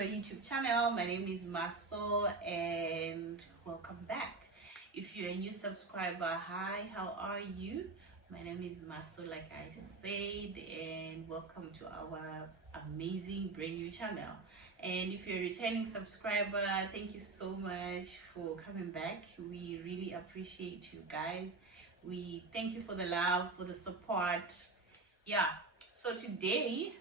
my YouTube channel. My name is Maso and welcome back. If you're a new subscriber, hi, how are you? My name is Maso, like I said, and welcome to our amazing brand new channel. And if you're a returning subscriber, thank you so much for coming back. We really appreciate you guys. We thank you for the love, for the support. Yeah, so today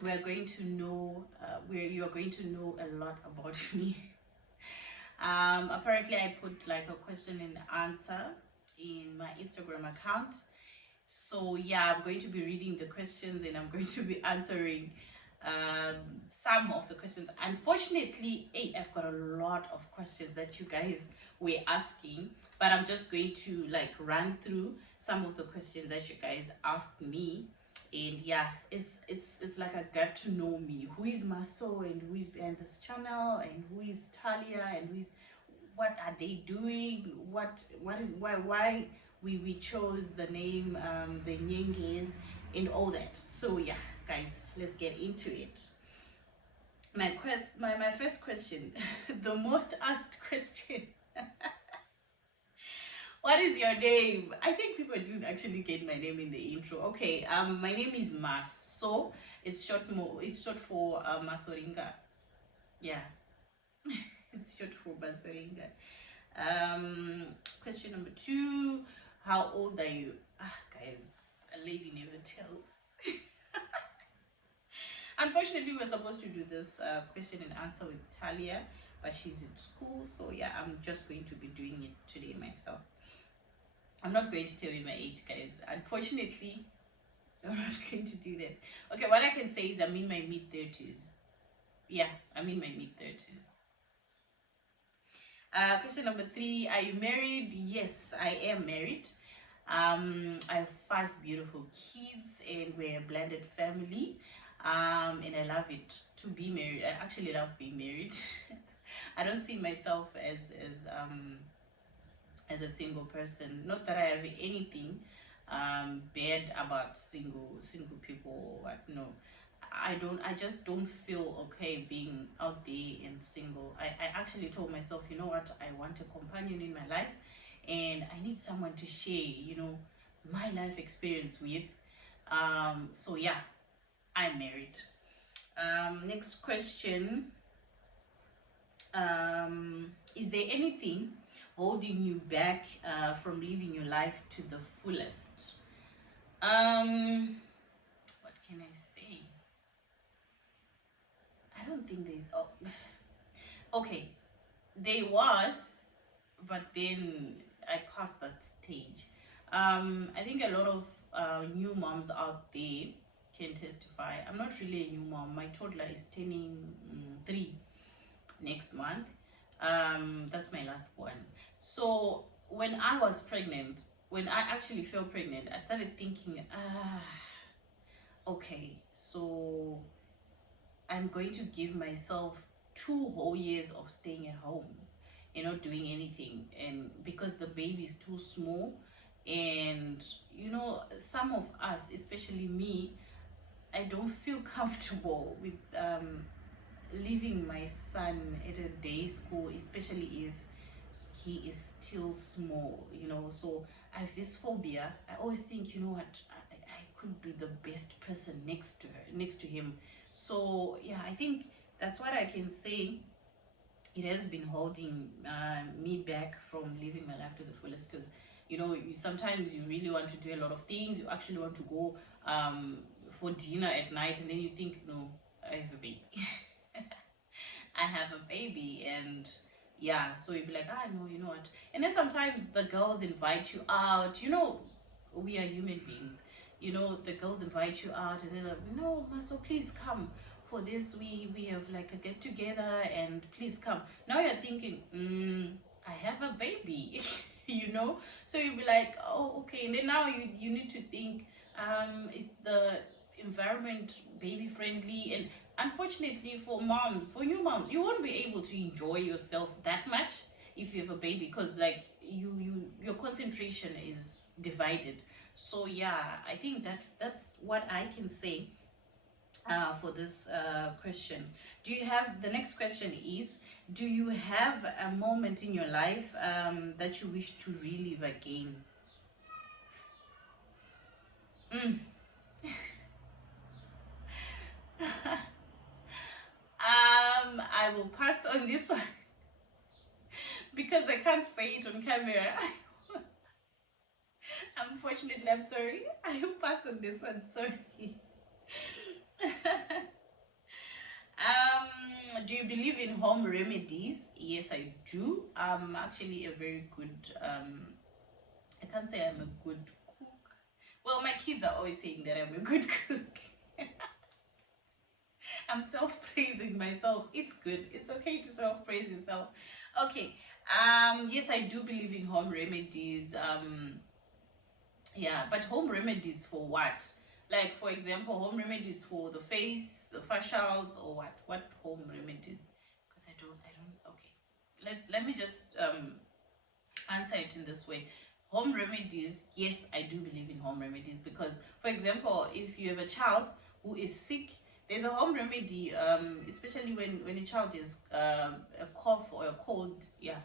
we're going to know you are going to know a lot about me. Apparently I put like a question and answer in my Instagram account, so yeah, I'm going to be reading the questions and I'm going to be answering some of the questions. Unfortunately, I've got a lot of questions that you guys were asking, but I'm just going to like run through some of the questions that you guys asked me. And yeah, it's like a get to know me, who is Maso and who is behind this channel and who is Talia and who is, what are they doing, what is why we chose the name the Nyenges and all that. So yeah guys, let's get into it. My first question, the most asked question. What is your name? I think people didn't actually get my name in the intro. Okay, my name is Maso. It's short for Masoringa. Yeah. It's short for Masoringa. Question number 2, how old are you? Guys, a lady never tells. Unfortunately, we're supposed to do this question and answer with Talia, but she's in school, so yeah, I'm just going to be doing it today myself. I'm not going to tell you my age, guys. Unfortunately, I'm not going to do that. Okay, what I can say is I'm in my mid-30s. Yeah, I'm in my mid-30s. Question number 3, are you married? Yes, I am married. I have 5 beautiful kids and we're a blended family. And I love it to be married. I actually love being married. I don't see myself as a single person. Not that I have anything bad about single people or what. No, I just don't feel okay being out there and single. I actually told myself, you know what, I want a companion in my life and I need someone to share, you know, my life experience with. So yeah, I'm married. Next question. Is there anything holding you back from living your life to the fullest? What can I say? I don't think there's okay, there was, but then I passed that stage. I think a lot of new moms out there can testify. I'm not really a new mom. My toddler is turning 3 next month. That's my last one. So when I was pregnant, when I actually fell pregnant, I started thinking, okay, so I'm going to give myself 2 whole years of staying at home and not doing anything, and because the baby is too small. And you know, some of us, especially me, I don't feel comfortable with leaving my son at a day school, especially if he is still small, you know. So I have this phobia. I always think, you know what, I could be the best person next to him. So yeah, I think that's what I can say. It has been holding me back from living my life to the fullest, because you know, sometimes you really want to do a lot of things. You actually want to go for dinner at night, and then you think, no, I have a baby. I have a baby. And yeah, so you'd be like, no, you know what. And then sometimes the girls invite you out, you know, we are human beings, you know, the girls invite you out and they're like, no, so please come for this, we have like a get together and please come. Now you're thinking, I have a baby. You know, so you'll be like, oh, okay. And then now you need to think, is the environment baby friendly? And unfortunately for moms, for new moms, you won't be able to enjoy yourself that much if you have a baby, because like your concentration is divided. So yeah, I think that's what I can say. for this question. Do you have, the next question is, do you have a moment in your life that you wish to relive again? Mm. I will pass on this one because I can't say it on camera. Unfortunately, I'm sorry. I will pass on this one. Sorry. Do you believe in home remedies? Yes, I do. I'm actually a very good. I can't say I'm a good cook. Well, my kids are always saying that I'm a good cook. I'm self-praising myself. It's good. It's okay to self-praise yourself. Okay. Yes, I do believe in home remedies. Yeah, but home remedies for what? Like, for example, home remedies for the face, the facials, or what? What home remedies? Because I don't. Okay, let me just answer it in this way. Home remedies, yes, I do believe in home remedies because, for example, if you have a child who is sick, there's a home remedy, especially when a child is a cough or a cold. Yeah,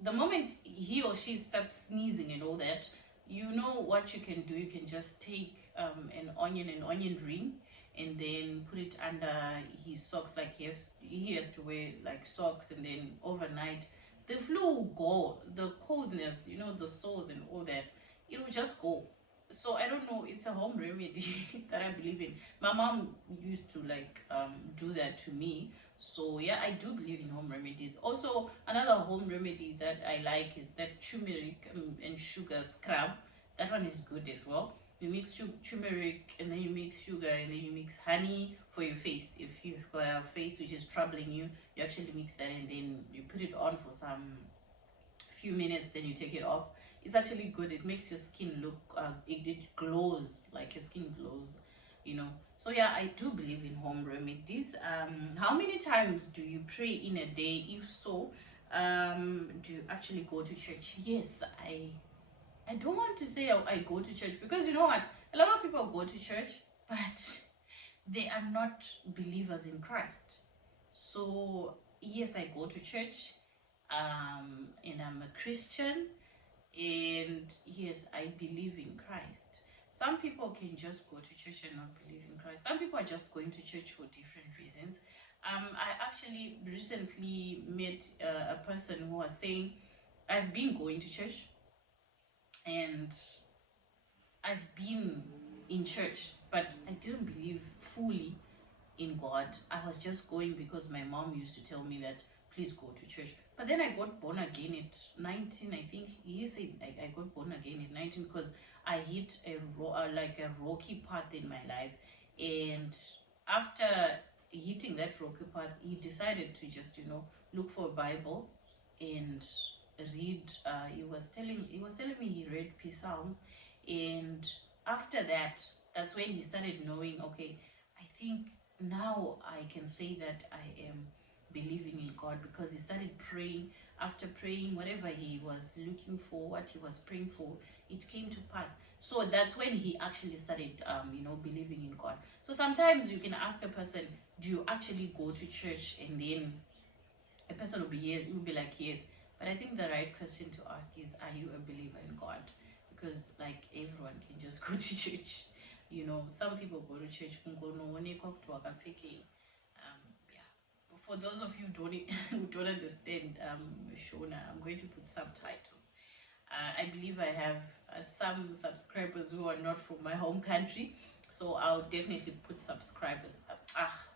the moment he or she starts sneezing and all that, you know what you can do. You can just take an onion ring, and then put it under his socks. Like he has to wear like socks, and then overnight the flu will go, the coldness, the sores and all that, it will just go. So I don't know, it's a home remedy that I believe in. My mom used to like do that to me. So yeah, I do believe in home remedies. Also, another home remedy that I like is that turmeric and sugar scrub. That one is good as well. You mix turmeric, and then you mix sugar, and then you mix honey for your face. If you've got a face which is troubling you, you actually mix that, and then you put it on for some few minutes, then you take it off. It's actually good. It makes your skin look it glows, like your skin glows. So yeah, I do believe in home remedies. How many times do you pray in a day? If so, do you actually go to church? Yes, I don't want to say I go to church, because you know what, a lot of people go to church, but they are not believers in Christ. So yes, I go to church, and I'm a Christian, and yes, I believe in Christ. Some people can just go to church and not believe in Christ. Some people are just going to church for different reasons. I actually recently met a person who was saying, I've been going to church, and I've been in church, but I didn't believe fully in God. I was just going because my mom used to tell me that please go to church. But then I got born again at 19. I think he said I got born again at 19 because I hit like a rocky path in my life, and after hitting that rocky path, he decided to just look for a Bible and read. He was telling me he read Psalms, and after that, that's when he started knowing. Okay, I think now I can say that I am believing in God, because he started praying. After praying, whatever he was looking for, what he was praying for, it came to pass. So that's when he actually started, believing in God. So sometimes you can ask a person, "Do you actually go to church?" And then a person will be like, "Yes." But I think the right question to ask is, are you a believer in God? Because like everyone can just go to church. Some people go to church. Yeah. For those of you who don't understand Shona, I'm going to put subtitles. I believe I have some subscribers who are not from my home country, so I'll definitely put subscribers.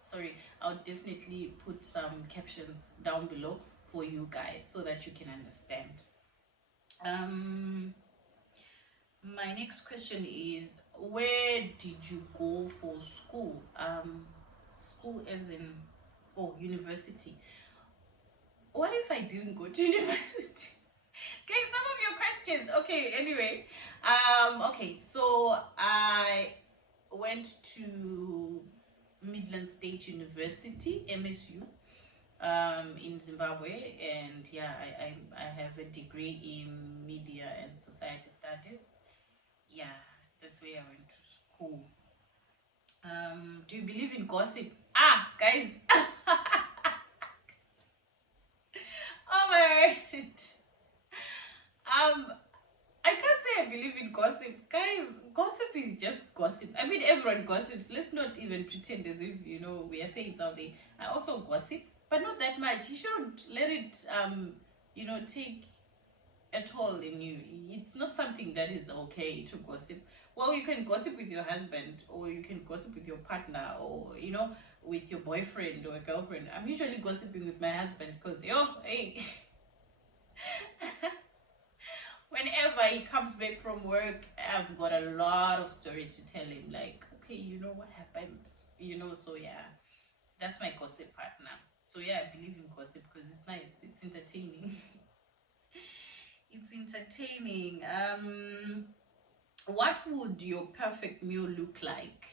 Sorry, I'll definitely put some captions down below for you guys so that you can understand. My next question is, where did you go for school? School as in, university. What if I didn't go to university? Okay, some of your questions. Okay, anyway. Okay, so I went to Midland State University, MSU, in Zimbabwe, and yeah, I have a degree in media and society studies. Yeah, that's where I went to school. Do you believe in gossip? Ah, guys. Oh my word. Um, I can't say I believe in gossip. Guys, gossip is just gossip. I mean, everyone gossips. Let's not even pretend as if, we are saying something. I also gossip, but not that much. You shouldn't let it, take a toll in you. It's not something that is okay to gossip. Well, you can gossip with your husband, or you can gossip with your partner, or, with your boyfriend or girlfriend. I'm usually gossiping with my husband because, hey, whenever he comes back from work, I've got a lot of stories to tell him. Like, okay, you know what happened? So yeah, that's my gossip partner. So yeah, I believe in gossip because it's nice. It's entertaining. It's entertaining. What would your perfect meal look like?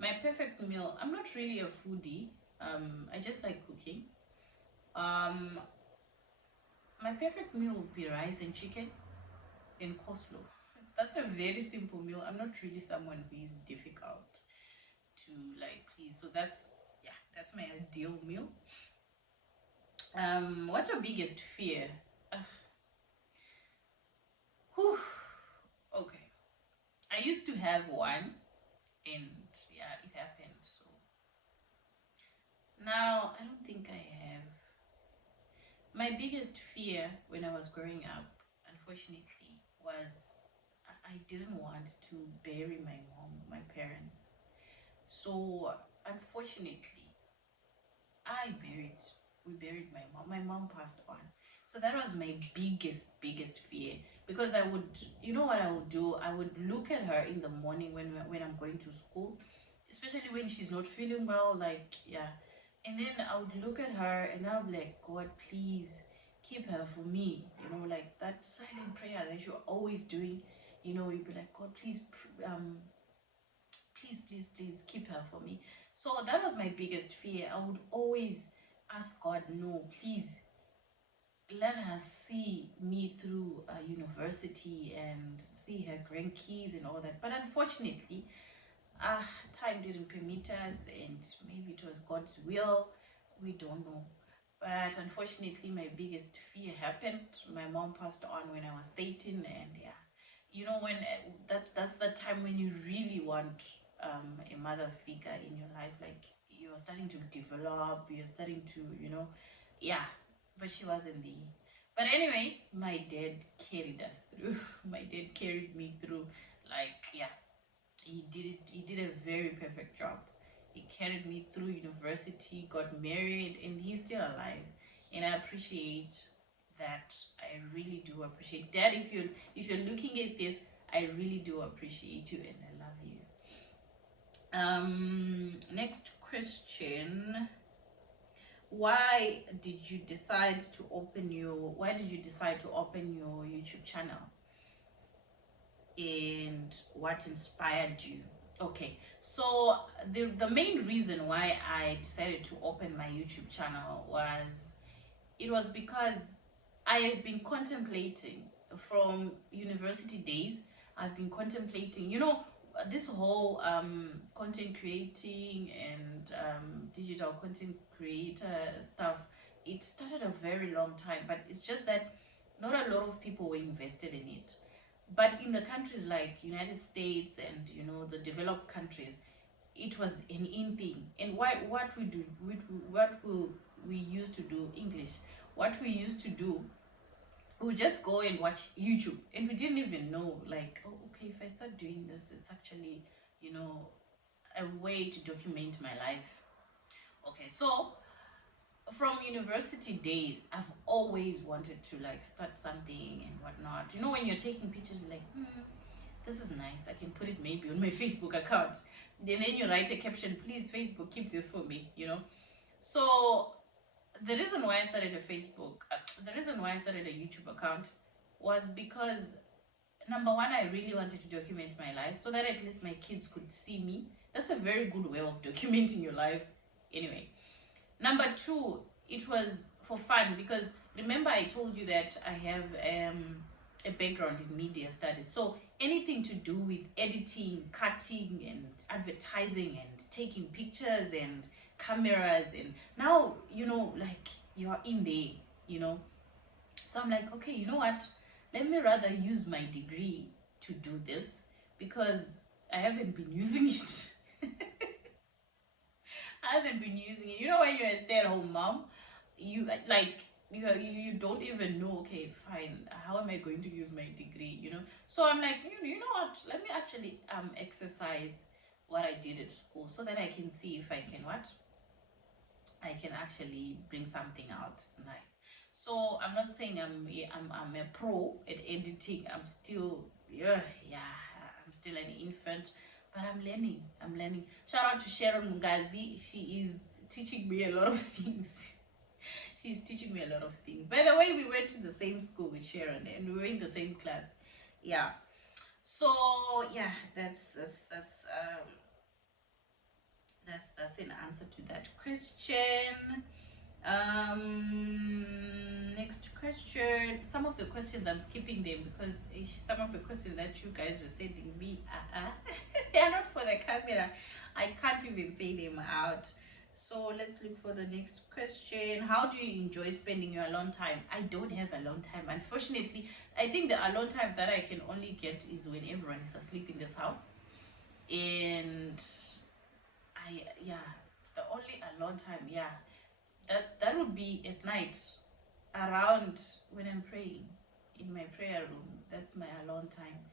My perfect meal. I'm not really a foodie. I just like cooking. Um, my perfect meal would be rice and chicken and coleslaw. That's a very simple meal. I'm not really someone who is difficult to like please. So that's my ideal meal. What's your biggest fear? Whew. Okay. I used to have one, and yeah, it happened. So now I don't think I have. My biggest fear when I was growing up, unfortunately, was I didn't want to bury my mom, my parents. So unfortunately, we buried my mom. My mom passed on. So that was my biggest fear. Because I would, you know what I would do? I would look at her in the morning when I'm going to school, especially when she's not feeling well, like, yeah. And then I would look at her and I would be like, God, please keep her for me. Like that silent prayer that you're always doing. You'd be like, God, please keep her for me. So that was my biggest fear. I would always ask God, no, please let her see me through university and see her grandkids and all that. But unfortunately, time didn't permit us, and maybe it was God's will. We don't know. But unfortunately, my biggest fear happened. My mom passed on when I was 13, and yeah, when that's the time when you really want a mother figure in your life. Like you're starting to develop, you're starting to, yeah. But she wasn't the. But anyway, my dad carried us through. My dad carried me through. Like, yeah, he did it. He did a very perfect job. He carried me through university, got married, and he's still alive. And I appreciate that. I really do appreciate that. If you're looking at this, I really do appreciate you and I love you. Next question. Why did you decide to open your YouTube channel? And what inspired you? Okay, so the main reason why I decided to open my YouTube channel was because I have been contemplating from university days. I've been contemplating, this whole content creating and digital content creator stuff. It started a very long time, but it's just that not a lot of people were invested in it. But in the countries like United States and the developed countries, it was an in thing. And what will we used to do English? What we used to do, we would just go and watch YouTube, and we didn't even know, like, oh, okay, if I start doing this, it's actually, a way to document my life. Okay, so from university days, I've always wanted to like start something and whatnot. When you're taking pictures, you're like, this is nice. I can put it maybe on my Facebook account. And then you write a caption, please, Facebook, keep this for me, So the reason why I started the reason why I started a YouTube account was because number one, I really wanted to document my life so that at least my kids could see me. That's a very good way of documenting your life. Anyway, number two, it was for fun because remember I told you that I have a background in media studies. So anything to do with editing, cutting, and advertising, and taking pictures, and cameras. And now, like, you are in there, you know. So I'm like, okay, you know what? Let me rather use my degree to do this, because I haven't been using it. I haven't been using it. You know, when you're a stay-at-home mom, you like you don't even know. Okay, fine. How am I going to use my degree? So I'm like, you know what? Let me actually exercise what I did at school, so that I can see if I can actually bring something out nice. So I'm not saying I'm a pro at editing. I'm still, I'm still an infant, but I'm learning. I'm learning. Shout out to Sharon Mugazi. She is teaching me a lot of things. She's teaching me a lot of things. By the way, we went to the same school with Sharon, and we were in the same class. Yeah. So yeah, that's an answer to that question. Next question. Some of the questions I'm skipping them, because some of the questions that you guys were sending me, they are not for the camera. I can't even say them out. So let's look for the next question. How do you enjoy spending your alone time? I don't have alone time, unfortunately. I think the alone time that I can only get is when everyone is asleep in this house. And the only alone time, that would be at night, around when I'm praying in my prayer room. That's my alone time.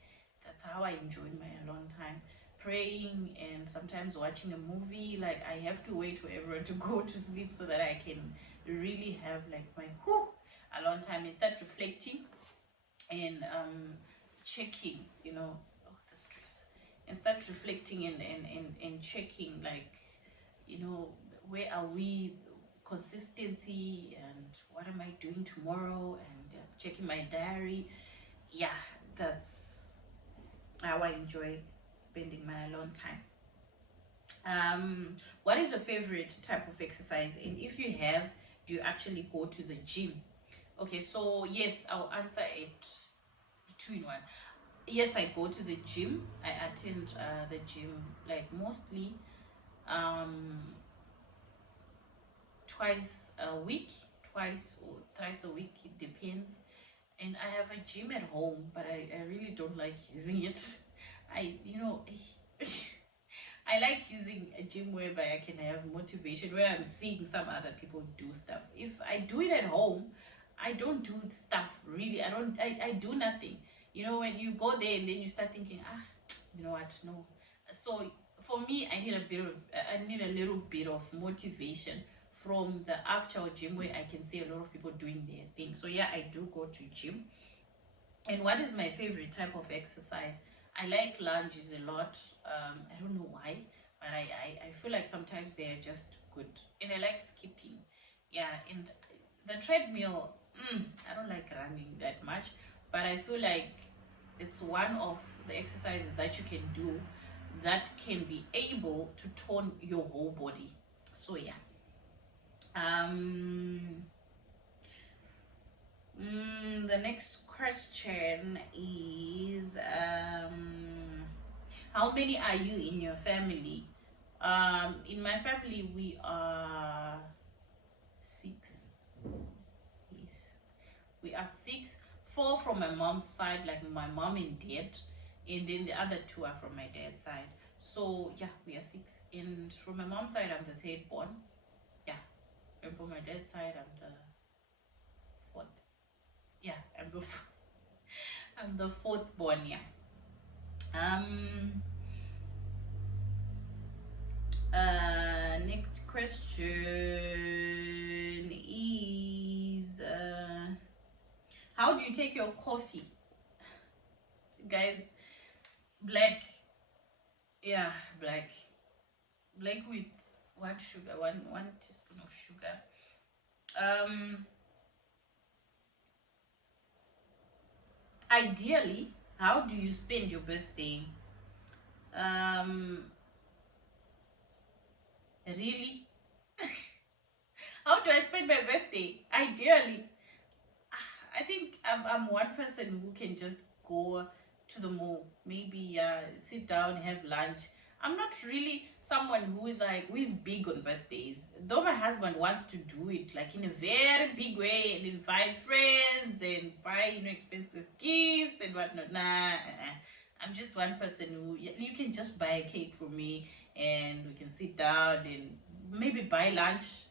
That's how I enjoy my alone time, praying, and sometimes watching a movie. Like, I have to wait for everyone to go to sleep so that I can really have like my alone time, and start reflecting and checking, the stress, and start reflecting and checking, like, where are we, consistency, and what am I doing tomorrow, and checking my diary. Yeah, that's how I enjoy spending my alone time. What is your favorite type of exercise, and if you have, do you actually go to the gym? Okay, so yes, I'll answer it two in one. Yes, I go to the gym. I attend the gym, like, mostly um twice a week, twice or thrice a week, it depends. And I have a gym at home, but I really don't like using it. I you know I like using a gym whereby I can have motivation, where I'm seeing some other people do stuff. If I do it at home, I don't do stuff really. I do nothing. When you go there and then you start thinking, you know what, no. So for me, I need a little bit of motivation from the actual gym, where I can see a lot of people doing their thing. So yeah, I do go to gym. And what is my favorite type of exercise? I like lunges a lot. I don't know why, but I feel like sometimes they're just good. And I like skipping. Yeah, and the treadmill, I don't like running that much, but I feel like it's one of the exercises that you can do that can be able to tone your whole body. So yeah. The next question is, how many are you in your family? In my family, we are six. Yes, we are six. Four from my mom's side, like my mom and dad, and then the other two are from my dad's side. So yeah, we are six. And from my mom's side, I'm the third born. Yeah, and from my dad's side, I'm the fourth. Yeah, I'm the fourth born. Yeah. Next question is, how do you take your coffee, guys? Black. Yeah, black with one sugar, one teaspoon of sugar. Ideally, how do you spend your birthday? Really? How do I spend my birthday? Ideally, I think I'm one person who can just go to the mall, maybe sit down, have lunch. I'm not really someone who is big on birthdays. Though my husband wants to do it like in a very big way and invite friends and buy expensive gifts and whatnot. Nah, I'm just one person who you can just buy a cake for me and we can sit down and maybe buy lunch,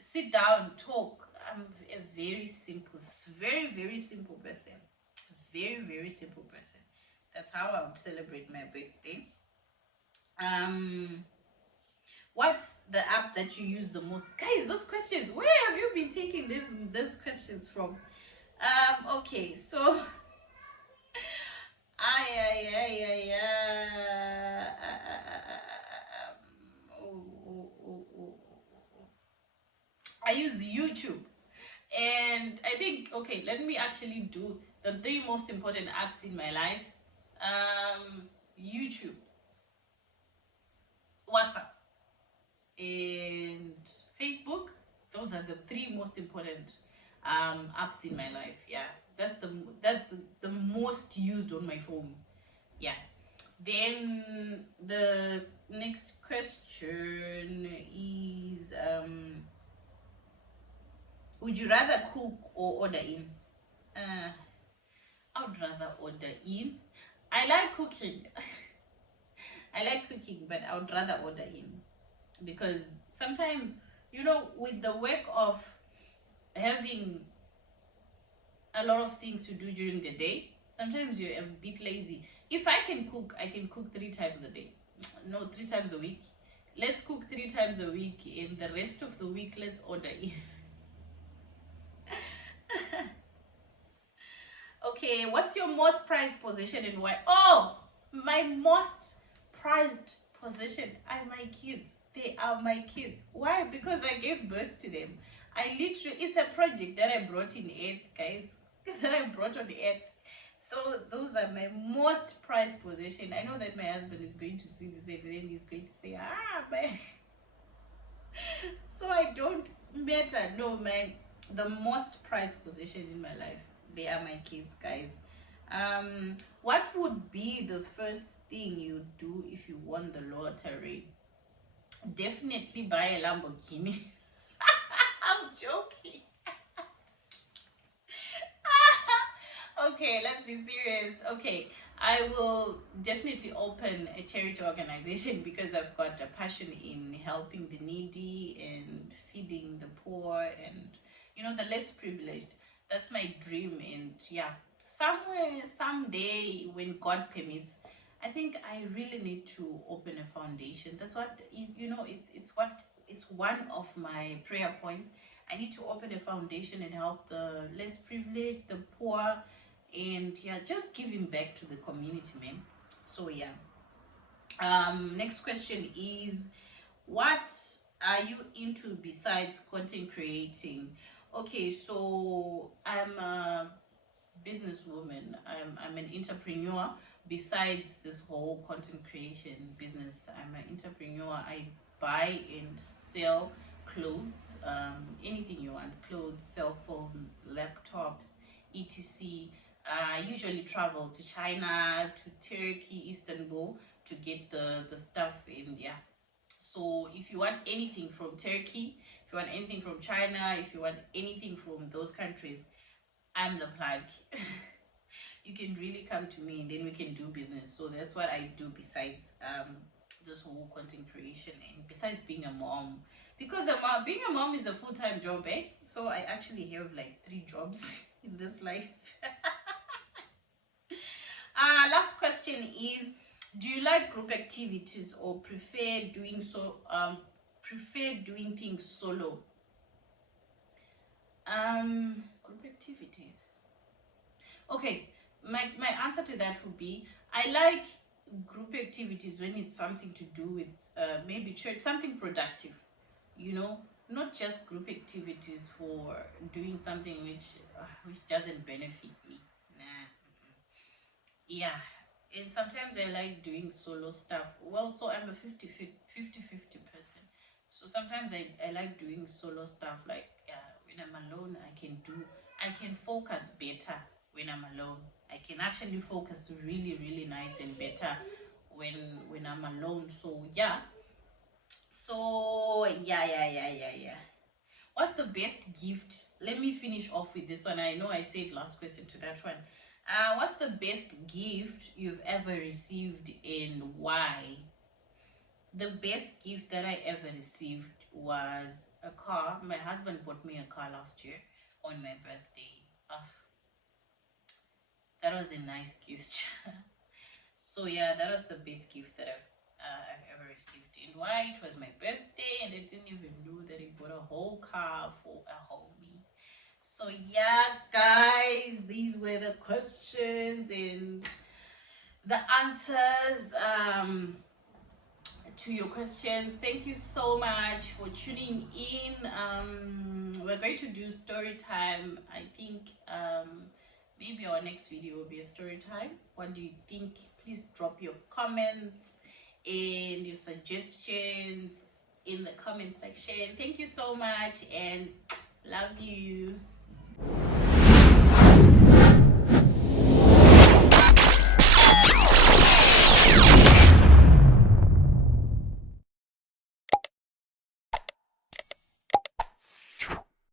sit down, talk. I'm a very simple person. Very simple person. That's how I would celebrate my birthday. What's the app that you use the most? Guys, those questions, where have you been taking these questions from? Okay, so I use YouTube. And I think, okay, let me actually do the 3 most important apps in my life. YouTube, WhatsApp, and Facebook. Those are the 3 most important apps in my life. Yeah, that's the most used on my phone. Yeah. Then the next question is, would you rather cook or order in? I would rather order in. I like cooking. I like cooking, but I would rather order in, because sometimes, with the work of having a lot of things to do during the day, sometimes you're a bit lazy. If I can cook 3 times a day. No, 3 times a week. Let's cook 3 times a week, and the rest of the week, let's order in. Okay, what's your most prized possession and why? Oh, my most prized possession are my kids. They are my kids. Why? Because I gave birth to them. It's a project that I brought in earth, guys. That I brought on earth. So those are my most prized possession. I know that my husband is going to see this and then he's going to say, but so I don't matter. No, the most prized possession in my life, they are my kids, guys. What would be the first thing you do if you won the lottery? Definitely buy a Lamborghini. I'm joking. Okay, let's be serious. Okay, I will definitely open a charity organization because I've got a passion in helping the needy and feeding the poor and the less privileged. That's my dream. And yeah, someday, when God permits, I think I really need to open a foundation. That's what it's one of my prayer points. I need to open a foundation and help the less privileged, the poor, and yeah, just giving back to the community, man. So yeah. Next question is, what are you into besides content creating? Okay, so I'm a businesswoman. I'm an entrepreneur. Besides this whole content creation business, I'm an entrepreneur. I buy and sell clothes, anything you want, clothes, cell phones, laptops, etc. I usually travel to China, to Turkey, Istanbul to get the stuff in. Yeah, so if you want anything from Turkey, if you want anything from China, if you want anything from those countries, I'm the plug. You can really come to me and then we can do business. So that's what I do besides this whole content creation and besides being a mom. Because being a mom is a full-time job, eh? So I actually have like 3 jobs in this life. Last question is, do you like group activities or prefer doing things solo? Group activities. Okay, my answer to that would be, I like group activities when it's something to do with maybe church, something productive, not just group activities for doing something which doesn't benefit me. Nah. Yeah, and sometimes I like doing solo stuff. Well, so I'm a 50-50 person. So sometimes I like doing solo stuff, like when I'm alone, I can focus better when I'm alone. I can actually focus really nice and better when I'm alone. So yeah. So yeah. What's the best gift? Let me finish off with this one. I know I said last question to that one. What's the best gift you've ever received and why? The best gift that I ever received was a car. My husband bought me a car last year on my birthday. Ah, that was a nice gift. So yeah, that was the best gift that I've ever received. And why? It was my birthday, and I didn't even know that he bought a whole car for a homie. So yeah, guys, these were the questions and the answers to your questions. Thank you so much for tuning in. We're going to do story time. I think maybe our next video will be a story time. What do you think? Please drop your comments and your suggestions in the comment section. Thank you so much and love you.